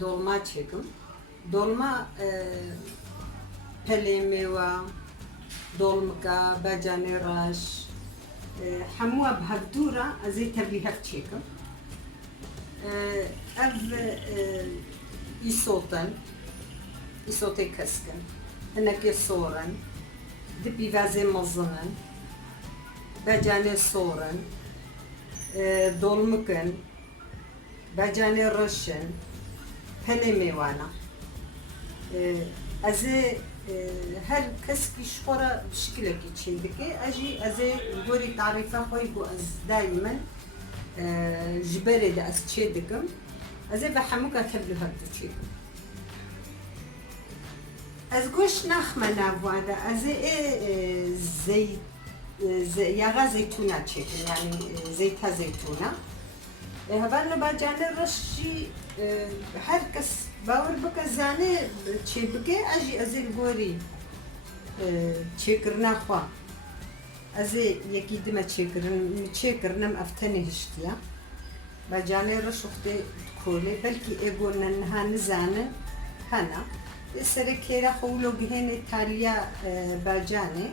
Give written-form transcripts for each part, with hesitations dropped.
dolma çekim. Dolma pele meyve, dolmka, bacane raş, hamua bhavdura azê tevlî hev çekim. Ev îsotê keskin, hinekê sorin, di pîvazê mezinin, bacane sorin, dolmikin, bacane reşin, pele mêwana. Ez ê her keskî ji xwe re bi şekilekî çê dike. Ez ê gorî tarîfa xwe ku ez daîmen ji berê de ez çê dikim. Ez ê ve hemûka tevlî hev diçêkim. Ez goşt naxme navwan de, ez ê yağa zeytûna çêkim, yani zeyta zeytûna. Heval li bacane reş jî her kes باور بکە زانێ چێ بکێ ئەژی ئەزێ گۆری چێکردنا خوا ئەزێ یەکی دمە چێکردنم ئەفتەنێ هشتیە بەجانێ ڕەش وختێ کۆلێ بەلکی ئێگۆ نەنها نزانن هەنا سەرە کێرە خەولۆ گهێنێ تالیا باجانێ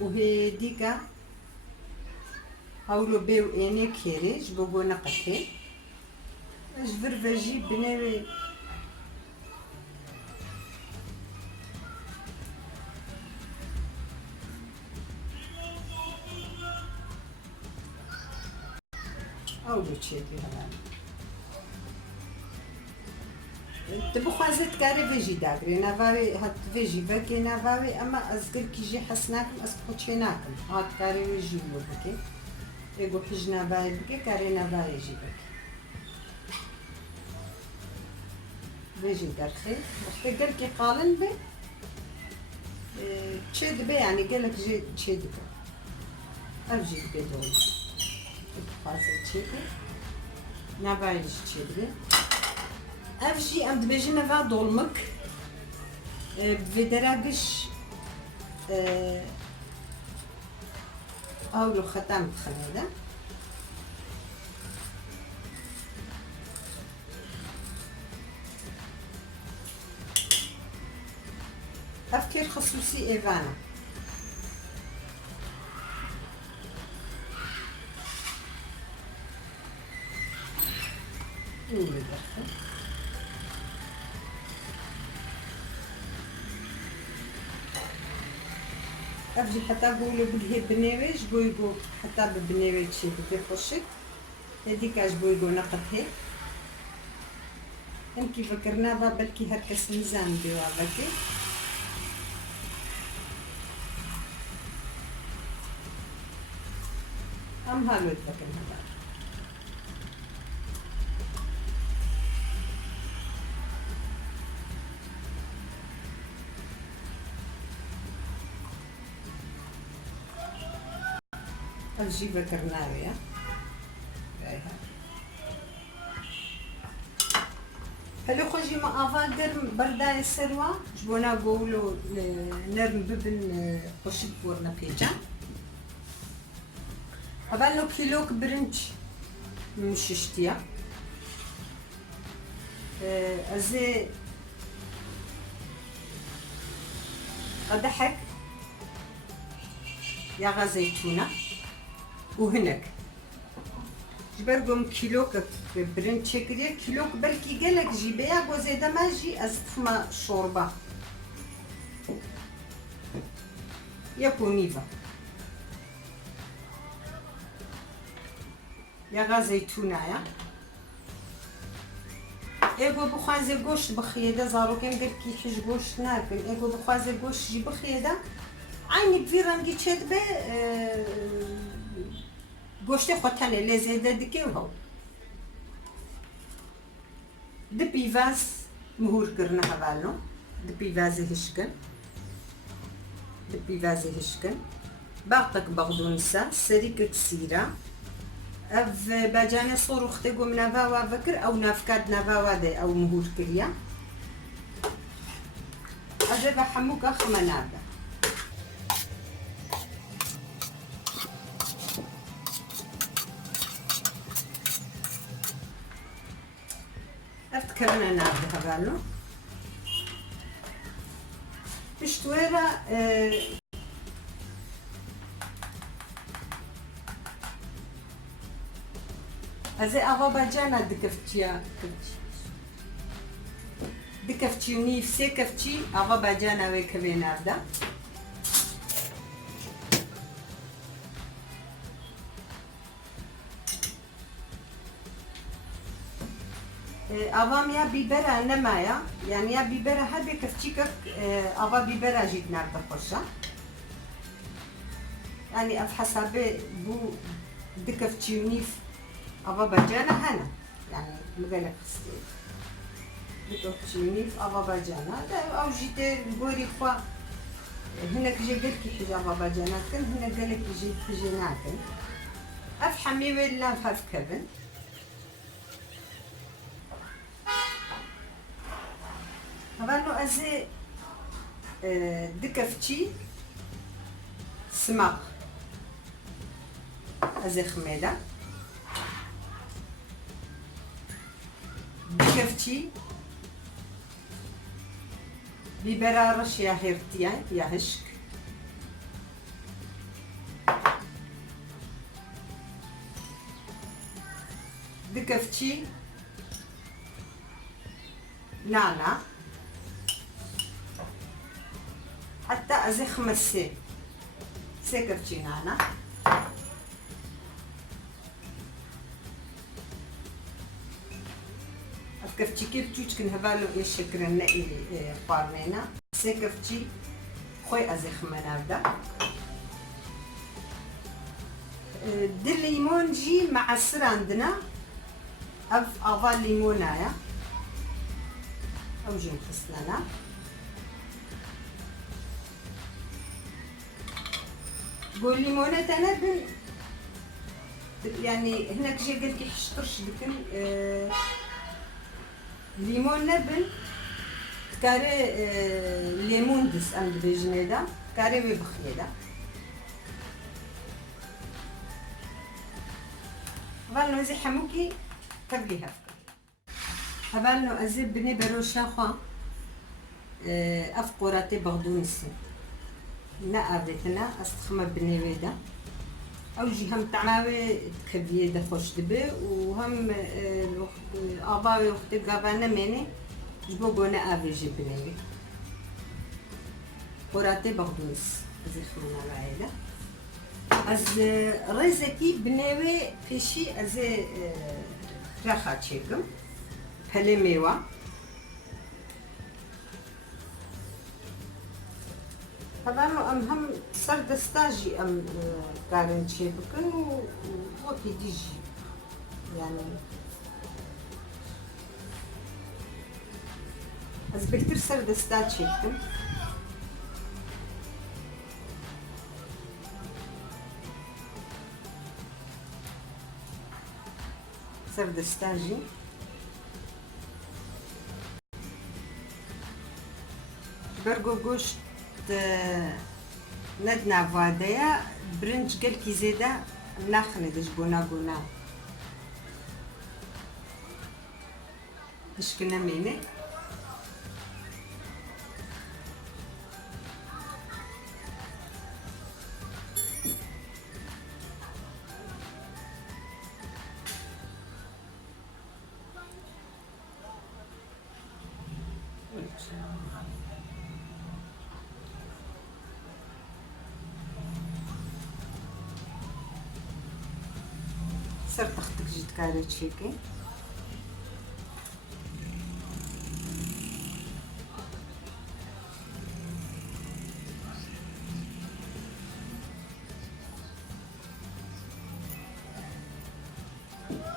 و هێ دیکە هەولۆ بێ و ئێنێ کێرێ ji بۆ بۆ نەقەتێ Ez vir vejî binêrê ew li çêkê helan. Tu bixwaze dikare vê jî dagirê, navavê hat vê jî vekê navavê ema ez girkî jî hes nakim, ez xwe çê nakim. Ha dikarê wê jî wê bike. Êgo hîj navayê bike, karê navayê jî bike. Vêjî derxê, wextê gelkî qalin be, çê dibe yani gelek jê çê dibe. Ev jî dibe dolma. Dixwaze çê be, navayê jî çê dibe. Ev jî em dibêjin eva dolmik, vê dera giş awlo xetam dixine de. Ev kêr xisûsî êvan e. Û li derxe. Ev jî heta gowlo bigihê binêrê ji bo ku heta bi binêrê çê bike xweşik. Hêdîka ji bo ku neqetê. Hinkî vekirina va belkî her kes nizan bê wa vekê. Em halwet bikin heta. Ev jî vekirinawe ye. Helê xwe jî me ava germ berdayê ser wan ji bo na gowlo nerm bibin xweşik borne pêcan. Heval kîlok birinç şiştiye. Ez ê qedehek yağa zeytûna û hinek. Ji ber ku em kîlokek birinç çêkiriye, kîlok belkî gelek jî bê ya ku zêde me jî ez dixima şorba. Yek û nîv e. Yağa zeytûna ye. Êgo bixwaze goşt bixiye de zarokên gelkî hîj goşt nakin. Êgo bixwaze goşt jî bixiye de aynî bi vî rengî çê dibe goştê xwe tenê lê zêde dike û hew. Di pîvaz mihûrkirine hevalno. Di pîvazê hişkin. Di pîvazê hişkin. Baqek bexdûnisa, serîkek sîra. Ev bacane sor wextê ku min nava wa vekir ew navkat nava wa de ew mihûr kiriye. Ez ê ve hemûka xime nabe. افتكرنا نعرضها بالو بشتويرة ازي اغا باجانا دكفتيا دكفتي ونيف سيكفتي اغا باجانا ويكبين ابدا أوام يا بيبرة نمايا يعني يا بيبرة هبي كفتيكك أوا بيبرة جيت نعرف خوشة يعني أف حسابي بو دكفتي ونيف أوا باجانا هنا يعني مقالك خستي دكفتي ونيف أوا باجانا أو جيت نقولي خوا هناك جا قالك حاجة أوا باجانا كن هنا قالك جيت حاجة ناكل أف حمي ولا فاف كبن هبانو أزي دكفتي سماق أزي خميدة دكفتي ببرارش يا هيرتيان يا هشك دكفتي نعناع حتى أزي خمسة سكفتي نعناع أفكفتي كيف توش كنهبالو إيش شكرنا قارنينا سكفتي خوي أزي خمنا بدا دي الليمون جي مع السر عندنا أف أفا ليمونايا أو جي نخصلنا قول ليمونة أنا بن يعني هناك جا قالك يحشطرش لكن ليمون نبن كاري ليمون دس أم بيجنيدا كاري ويبخيدا هبالنو أزي حموكي قبلي هفكا هبالنو أزي بني بروشا خوا أفقوراتي بغدونسي نقرتنا استخمة بنيويدا او جي هم تعاوي تكبيه دا خوش دبي وهم اباوي وقت قابانا مني جبو قونا افيجي بنيوي قراتي بغدونس ازي خمنا العائلة از ريزكي بنيوي فيشي ازي راخا تشيكم هلي ميوا هذا هم سرد ستاجي ام قارن شي بكن وكي ديجي يعني از بكتير سرد ستاجي بكن سرد ستاجي برقو قوشت ندنا فاديا برنج قلكي زيدا ناخني دش بونا بونا دش كنا ميني صرت اختك جيت كاري تشيكي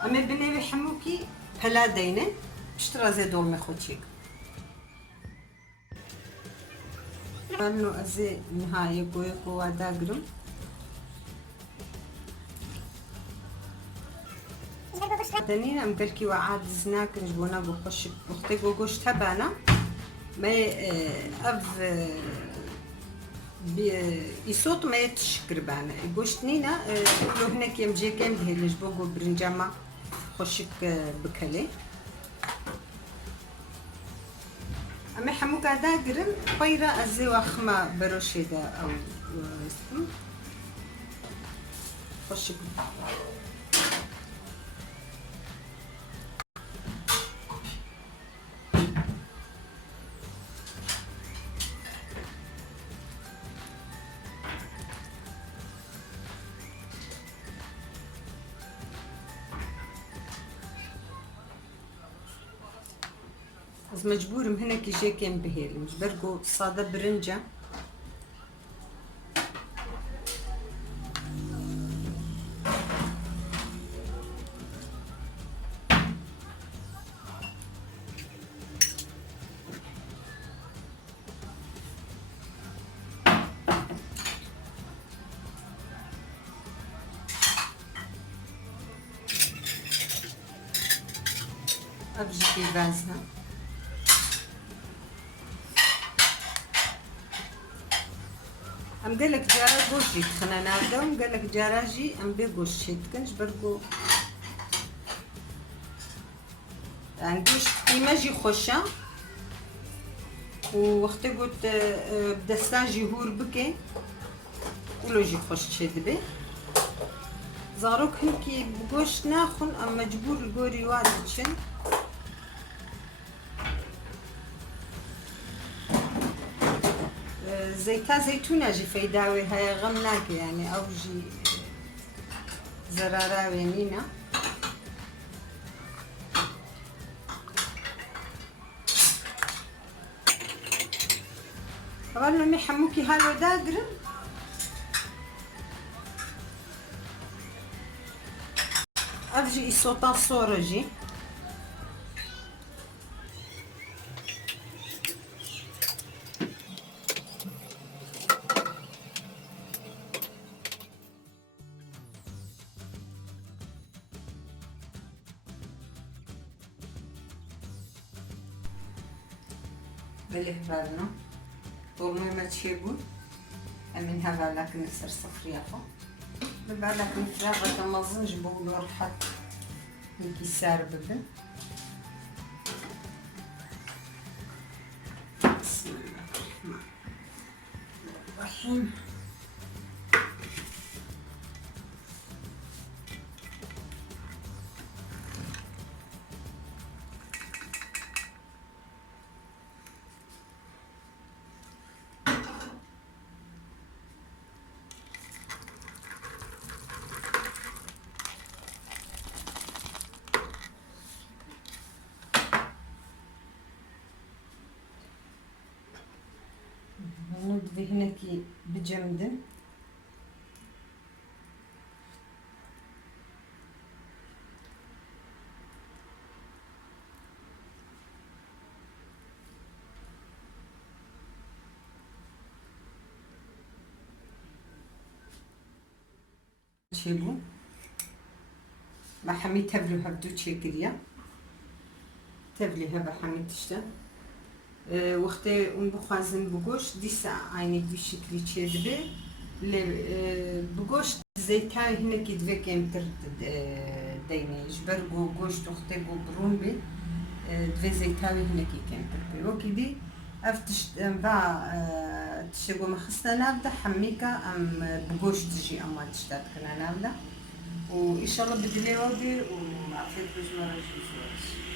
اما بني بيحموكي هلا دينن اشترى زيدول مخوتشيك قالو ازي نهاية كويكو وداقرم دنينا مقلكي وعاد زناك نجبونا بخش بختي قوش تبانا ما أف يصوت ما يتشكر بانا قوش تنينا لو هناك يمجي كام ده نجبوه برنجامة خشك بكلي اما حموكا داقرن قيرة ازي واخما بروشي دا او خش از مجبورم هنا كي جاكين بهيل مش برقو صادة برنجة ابجي في بازها ام قالك جارا قوشي تخنا نابداوم قالك جاراجي ام بيقوشي تكنش برقو يعني قوش إيماجي خوشا ووقتی قلت بدستاجي هور بكي ولوجي خوش تشد به زغروك هنكي بقوش ناخن ام مجبور القوري واردشن زيتا زيتونة جي فيداوي هاي غمناك يعني او جي زراراوي نينا قبل ما يحموكي هالو داقرن افجي صوتا صورة جي بليه بالنا طول ما تشيبو من هذا لكن نسر صفريافة ببعد لكن فراغة كمازن جبولو رحت نكي سار ببن بسم الله الرحمن الرحيم ندفي هناكي بجمدن تشيبو بحمي تبلو هبدو تشيكريا تبلي هبا حمي تشتا وقتی اون بخوازن بگوشت دیسا عینی دوی شکلی چه دبه لی بگوشت زیتای هنه که دوی کمتر دینه جبر گوشت وقتی گو برون بی دوی زیتای هنه که کمتر بی وکی دی اف با تشگو مخسته نبده حمیکا ام بگوشت جی اما تشتاد کنه نبده و ایشالله بدلی وادی و عفیت بجمع رجی